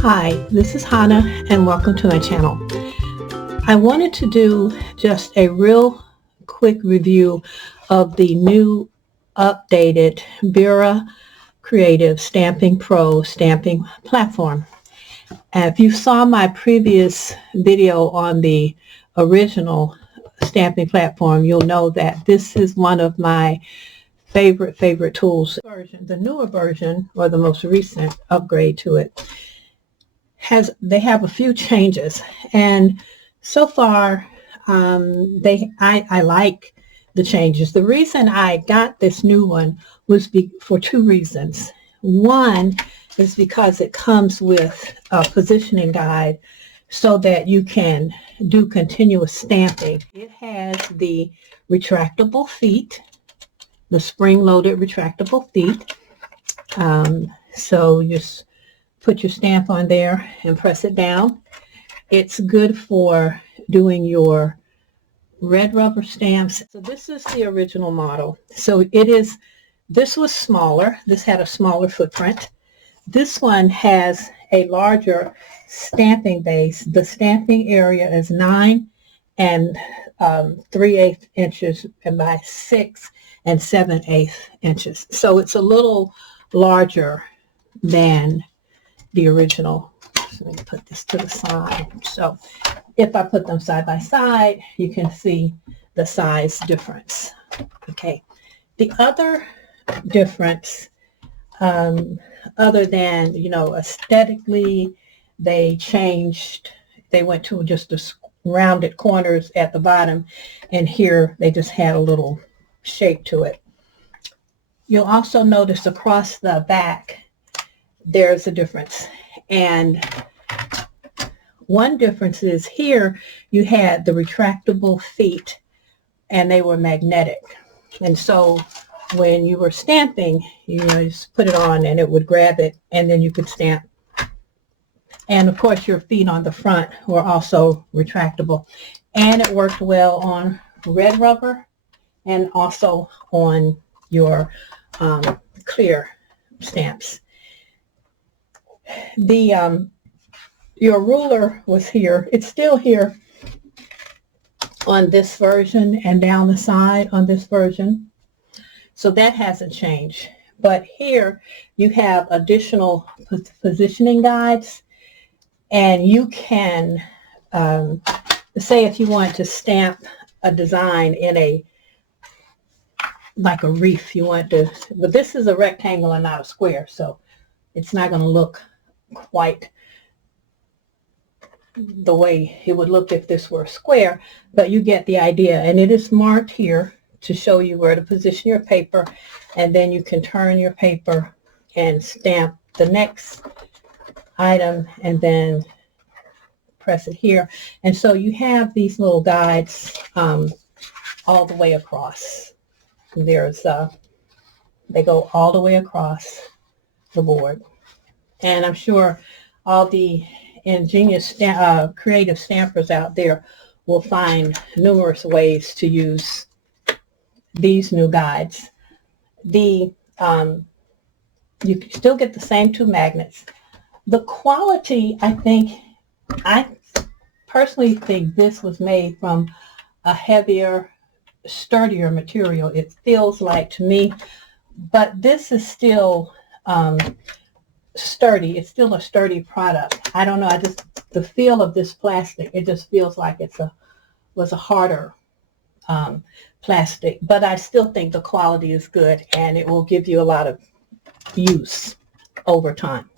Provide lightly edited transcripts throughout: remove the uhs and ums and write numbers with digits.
Hi, this is Hannah and welcome to my channel. I wanted to do just a real quick review of the new updated Bira Creative Stamping Pro stamping platform. If you saw my previous video on the original stamping platform, you'll know that this is one of my favorite tools. The newer version, or the most recent upgrade to it, they have a few changes, and so far I like the changes. The reason I got this new one was for two reasons. One is because it comes with a positioning guide so that you can do continuous stamping. It has the retractable feet, the spring-loaded retractable feet. So just put your stamp on there and press it down. It's good for doing your red rubber stamps. So this is the original model. So this was smaller. This had a smaller footprint. This one has a larger stamping base. The stamping area is 9 3/8 inches and by 6 7/8 inches. So it's a little larger than the original. So let me put this to the side. So if I put them side by side, you can see the size difference. Okay. The other difference, other than, aesthetically, they went to just the rounded corners at the bottom, and here they just had a little shape to it. You'll also notice across the back, there's a difference. And one difference is here you had the retractable feet and they were magnetic. And so when you were stamping, you just put it on and it would grab it and then you could stamp. And of course your feet on the front were also retractable. And it worked well on red rubber and also on your clear stamps. Your ruler was here. It's still here on this version and down the side on this version. So that hasn't changed. But here you have additional positioning guides, and you can, say if you want to stamp a design in like a reef, but this is a rectangle and not a square, so it's not going to look quite the way it would look if this were a square, but you get the idea. And it is marked here to show you where to position your paper, and then you can turn your paper and stamp the next item and then press it here. And so you have these little guides all the way across. They go all the way across the board. And I'm sure all the ingenious creative stampers out there will find numerous ways to use these new guides. You still get the same two magnets. The quality, I personally think this was made from a heavier, sturdier material. It feels like to me, but this is still sturdy. It's still a sturdy product. I don't know. The feel of this plastic, it just feels like was a harder plastic. But I still think the quality is good, and it will give you a lot of use over time.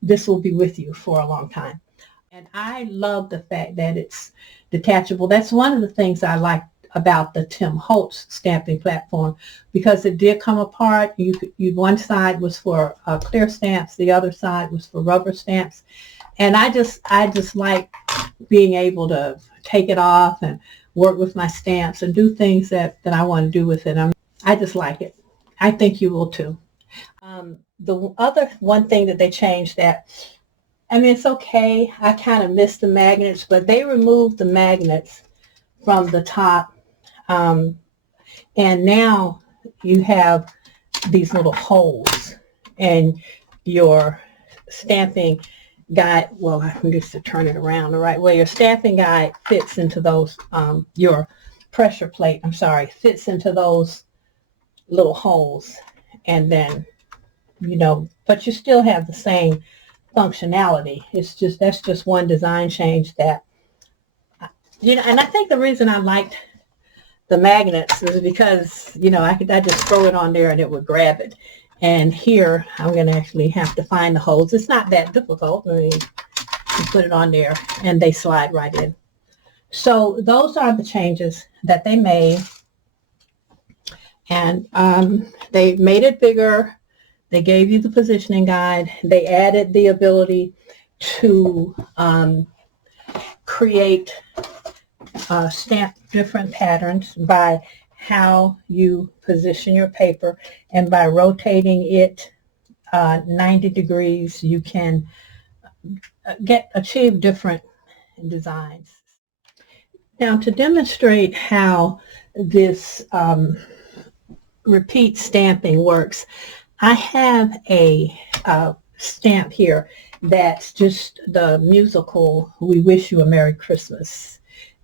This will be with you for a long time. And I love the fact that it's detachable. That's one of the things I like about the Tim Holtz stamping platform, because it did come apart. One side was for clear stamps, the other side was for rubber stamps, and I just like being able to take it off and work with my stamps and do things that I want to do with it. I just like it. I think you will too. The other one thing that they changed, it's okay. I kind of miss the magnets, but they removed the magnets from the top. And now you have these little holes, and your stamping guide, well, I can just to turn it around the right way. Your stamping guide fits into those, your pressure plate, I'm sorry, fits into those little holes. And then, you know, but you still have the same functionality. It's just, that's just one design change that, you know, and I think the reason I liked the magnets is because, you know, I just throw it on there and it would grab it. And here, I'm going to actually have to find the holes. It's not that difficult. I mean, you put it on there and they slide right in. So those are the changes that they made. And they made it bigger. They gave you the positioning guide. They added the ability to create stamp different patterns by how you position your paper, and by rotating it 90 degrees you can achieve different designs. Now, to demonstrate how this repeat stamping works, I have a stamp here that's just the musical "We Wish You a Merry Christmas"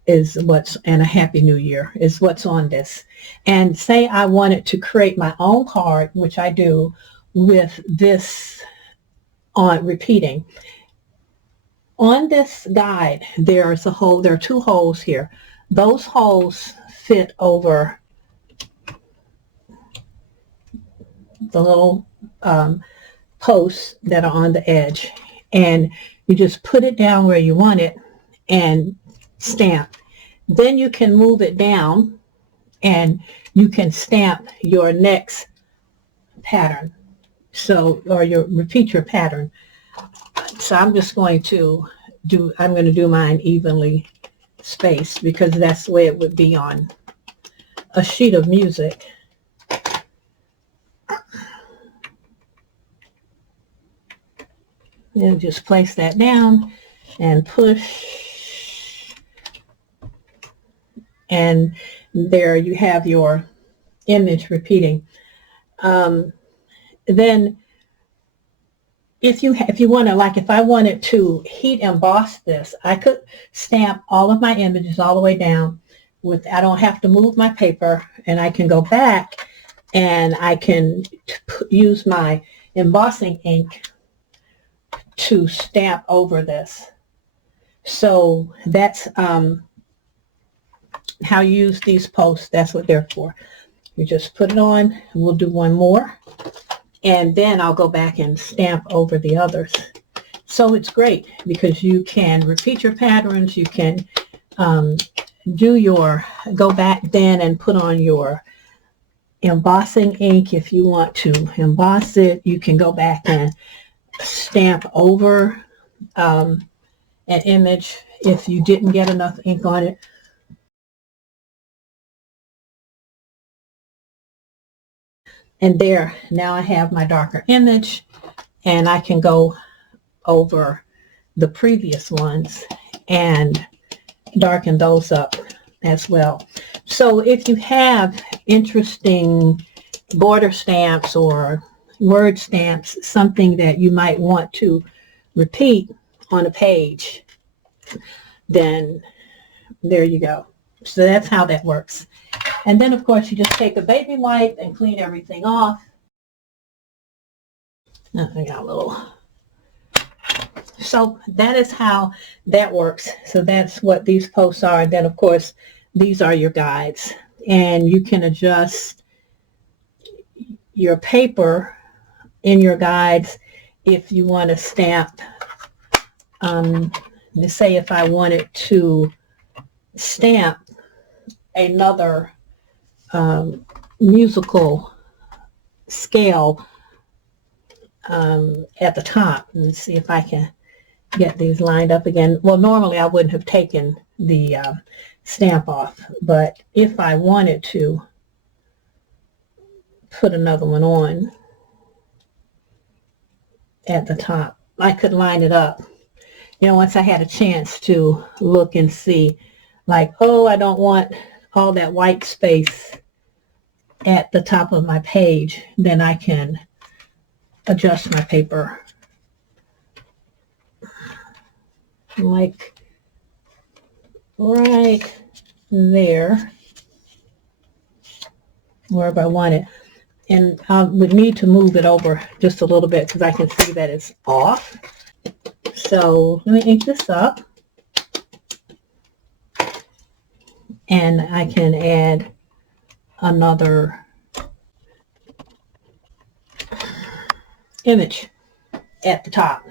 is what's, and a Happy New Year is what's on this. And say I wanted to create my own card, which I do, with this on repeating. On this guide, there's a hole, there are two holes here. Those holes fit over the little posts that are on the edge. And you just put it down where you want it and stamp. Then you can move it down and you can stamp your next pattern. So, or repeat your pattern. So I'm just going to I'm going to do mine evenly spaced because that's the way it would be on a sheet of music. And just place that down and push. And there you have your image repeating. Then if you want to, like if I wanted to heat emboss this, I could stamp all of my images all the way down with, I don't have to move my paper, and I can go back and I can use my embossing ink to stamp over this. So that's how you use these posts. That's what they're for. You just put it on, and we'll do one more, and then I'll go back and stamp over the others. So it's great because you can repeat your patterns. You can go back then and put on your embossing ink if you want to emboss it. You can go back and stamp over an image if you didn't get enough ink on it. And there, now I have my darker image, and I can go over the previous ones and darken those up as well. So if you have interesting border stamps or word stamps, something that you might want to repeat on a page, then there you go. So that's how that works. And then, of course, you just take a baby wipe and clean everything off. I got a little. So that is how that works. So that's what these posts are. And then, of course, these are your guides. And you can adjust your paper in your guides if you want to stamp. Let's say if I wanted to stamp another musical scale at the top. Let's see if I can get these lined up again. Well, normally I wouldn't have taken the stamp off, but if I wanted to put another one on at the top, I could line it up. You know, once I had a chance to look and see, like, oh, I don't want all that white space at the top of my page, then I can adjust my paper like right there, wherever I want it. And I would need to move it over just a little bit because I can see that it's off. So let me ink this up. And I can add another image at the top.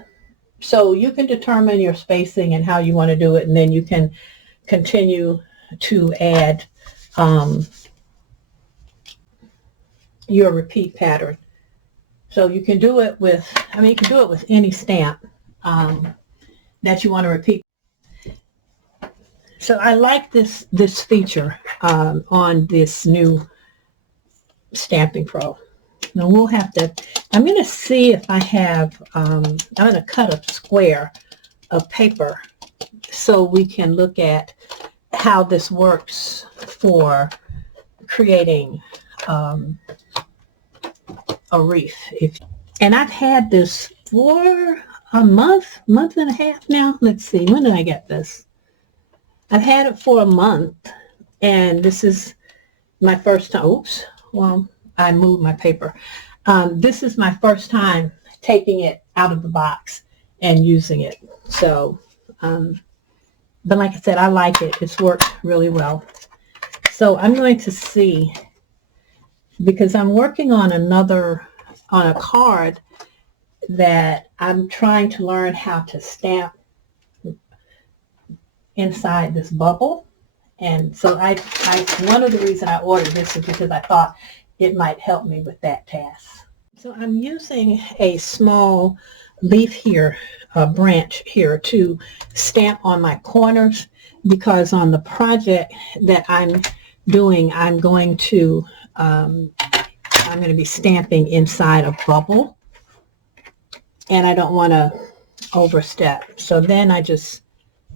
So you can determine your spacing and how you want to do it, and then you can continue to add your repeat pattern. So you can do it with, you can do it with any stamp that you want to repeat. So I like this feature on this new Stamping Pro. Now we'll have to, I'm going to see if I have, I'm going to cut a square of paper so we can look at how this works for creating a wreath. And I've had this for a month and a half now. Let's see, when did I get this? I've had it for a month, and this is my first time. Oops, well, I moved my paper. This is my first time taking it out of the box and using it. So, but like I said, I like it. It's worked really well. So I'm going to see, because I'm working on on a card that I'm trying to learn how to stamp inside this bubble. And so one of the reasons I ordered this is because I thought it might help me with that task. So I'm using a small leaf here, a branch here, to stamp on my corners, because on the project that I'm doing, I'm going to be stamping inside a bubble, and I don't want to overstep. So then I just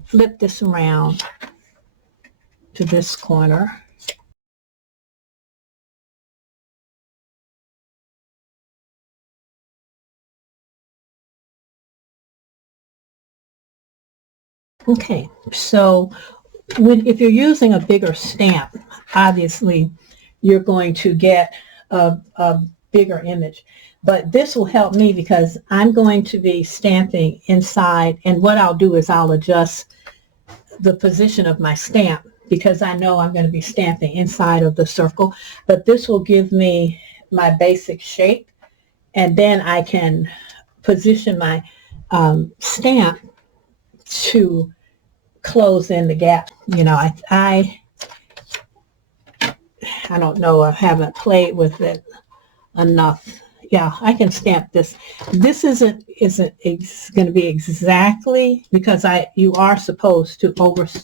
flip this around to this corner. Okay, so if you're using a bigger stamp, obviously you're going to get a bigger image. But this will help me because I'm going to be stamping inside, and what I'll do is I'll adjust the position of my stamp because I know I'm going to be stamping inside of the circle. But this will give me my basic shape, and then I can position my stamp to close in the gap. You know, I don't know, I haven't played with it enough. Yeah, I can stamp this. This isn't going to be exactly, because you are supposed to overlap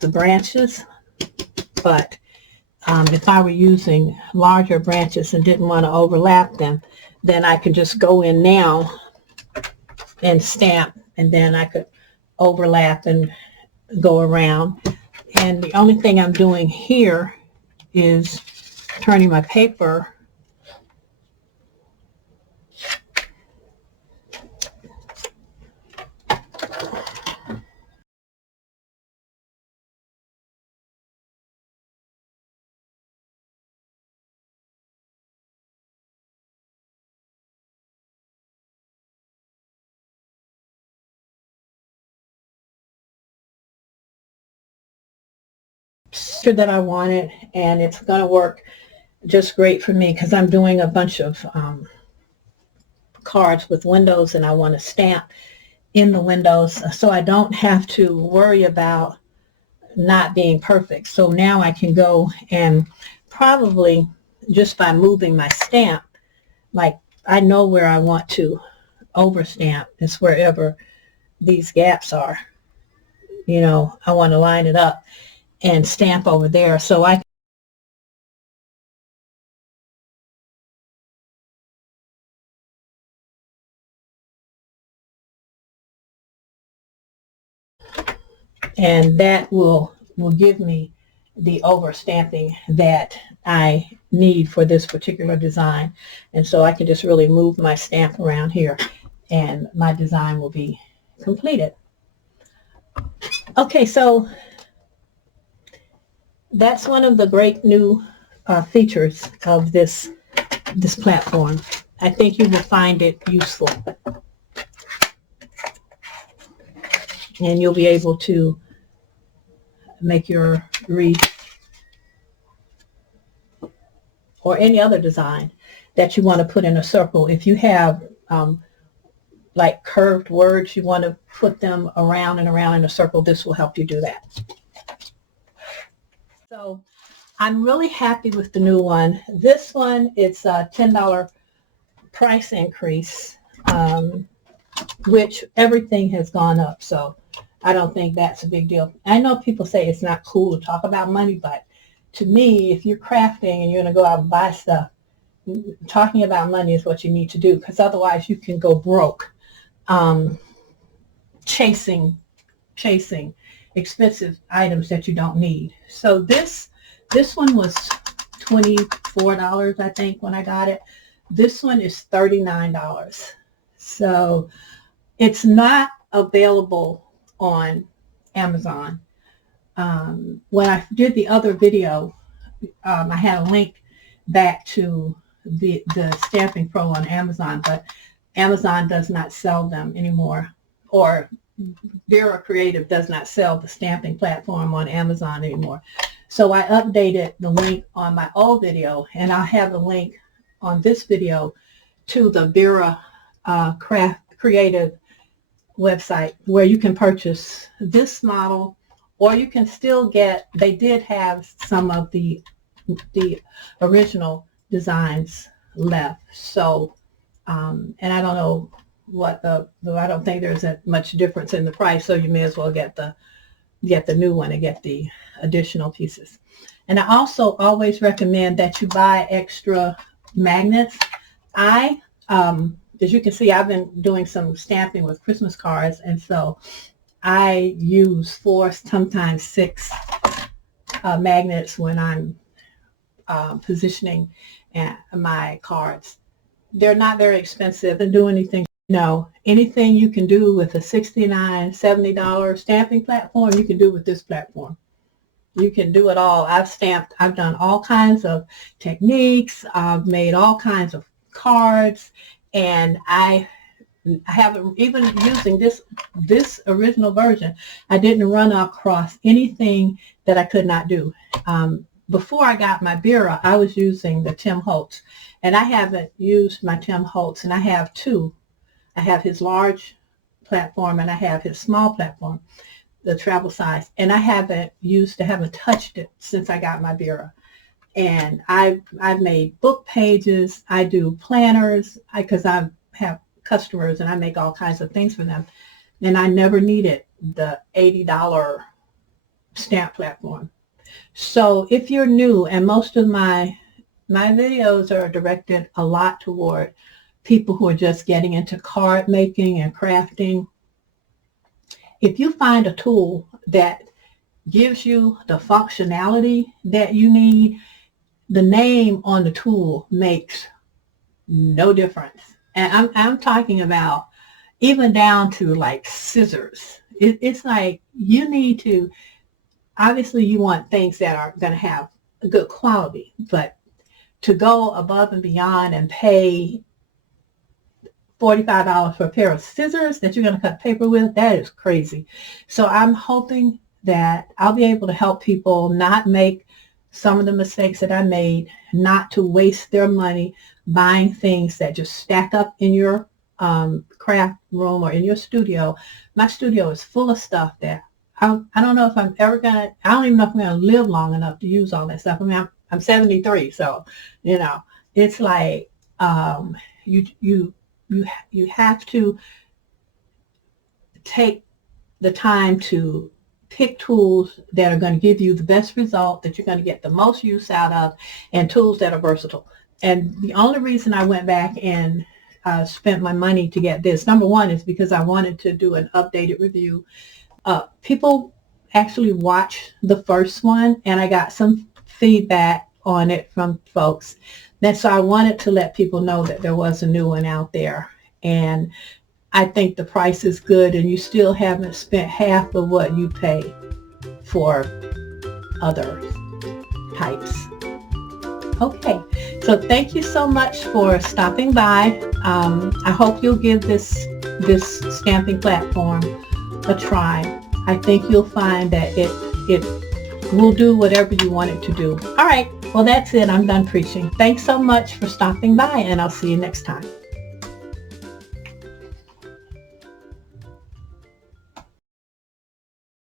the branches, but if I were using larger branches and didn't want to overlap them, then I could just go in now and stamp, and then I could overlap and go around. And the only thing I'm doing here is turning my paper that I wanted, and it's going to work just great for me because I'm doing a bunch of cards with windows, and I want to stamp in the windows so I don't have to worry about not being perfect. So now I can go and probably just by moving my stamp, like I know where I want to overstamp. It's wherever these gaps are. You know, I want to line it up and stamp over there. So I and that will give me the overstamping that I need for this particular design. And so I can just really move my stamp around here, and my design will be completed. Okay, so that's one of the great new features of this platform. I think you will find it useful, and you'll be able to make your wreath or any other design that you want to put in a circle. If you have like curved words, you want to put them around and around in a circle, this will help you do that. So I'm really happy with the new one. This one, it's a $10 price increase, which everything has gone up. So I don't think that's a big deal. I know people say it's not cool to talk about money, but to me, if you're crafting and you're going to go out and buy stuff, talking about money is what you need to do, because otherwise you can go broke chasing expensive items that you don't need. So this one was $24, I think, when I got it. This one is $39. So it's not available on Amazon. When I did the other video, I had a link back to the Stamping Pro on Amazon, but Amazon does not sell them anymore, or Bira Creative does not sell the stamping platform on Amazon anymore. So I updated the link on my old video, and I'll have the link on this video to the Bira Creative website, where you can purchase this model, or you can still get, they did have some of the original designs left. So, and I don't know what I don't think there's that much difference in the price, so you may as well get the new one and get the additional pieces. And I also always recommend that you buy extra magnets. As you can see, I've been doing some stamping with Christmas cards, and so I use 4, sometimes 6 magnets when I'm positioning my cards. They're not very expensive and do anything. Anything you can do with a $69, $70 stamping platform, you can do with this platform. You can do it all. I've done all kinds of techniques. I've made all kinds of cards, and I haven't, even using this original version, I didn't run across anything that I could not do. Before I got my Bira, I was using the Tim Holtz, and I haven't used my Tim Holtz, and I have 2. I have his large platform, and I have his small platform, the travel size, and I haven't touched it since I got my Bira. And I've made book pages. I do planners, because I have customers, and I make all kinds of things for them. And I never needed the $80 stamp platform. So if you're new, and most of my videos are directed a lot toward people who are just getting into card making and crafting, if you find a tool that gives you the functionality that you need, the name on the tool makes no difference. And I'm talking about even down to like scissors. It's like you need to, obviously you want things that are going to have a good quality, but to go above and beyond and pay $45 for a pair of scissors that you're going to cut paper with, that is crazy. So I'm hoping that I'll be able to help people not make some of the mistakes that I made, not to waste their money buying things that just stack up in your craft room or in your studio. My studio is full of stuff that I don't know if I'm ever going to, I don't even know if I'm going to live long enough to use all that stuff. I mean, I'm 73, so, it's like you have to take the time to pick tools that are going to give you the best result, that you're going to get the most use out of, and tools that are versatile. And the only reason I went back and spent my money to get this, number one, is because I wanted to do an updated review. People actually watched the first one, and I got some feedback on it from folks. And so I wanted to let people know that there was a new one out there. And I think the price is good, and you still haven't spent half of what you pay for other types. Okay, so thank you so much for stopping by. I hope you'll give this stamping platform a try. I think you'll find that it will do whatever you want it to do. All right, well, that's it. I'm done preaching. Thanks so much for stopping by, and I'll see you next time.